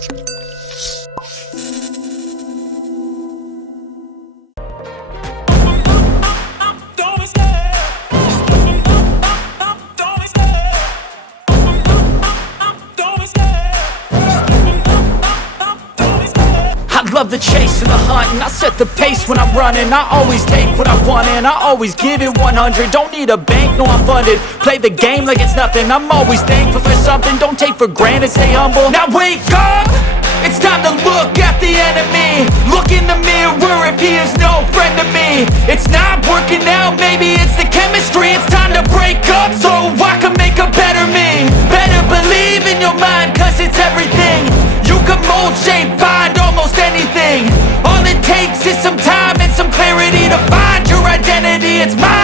I love the chase and the hunt, and I set the pace when I'm running. I always take what I want and I always give it 100. Don't need a bank, no I'm funded. Play the game like it's nothing. I'm always thankful for something. Don't take for granted, stay humble. Now wake up! It's time to look at the enemy. Look in the mirror if he is no friend to me. It's not working out, maybe it's the chemistry. It's time to break up so I can make a better me. Better believe in your mind, cause it's everything. You can mold, shape, find almost anything. All it takes is some time and some clarity to find your identity. It's mine.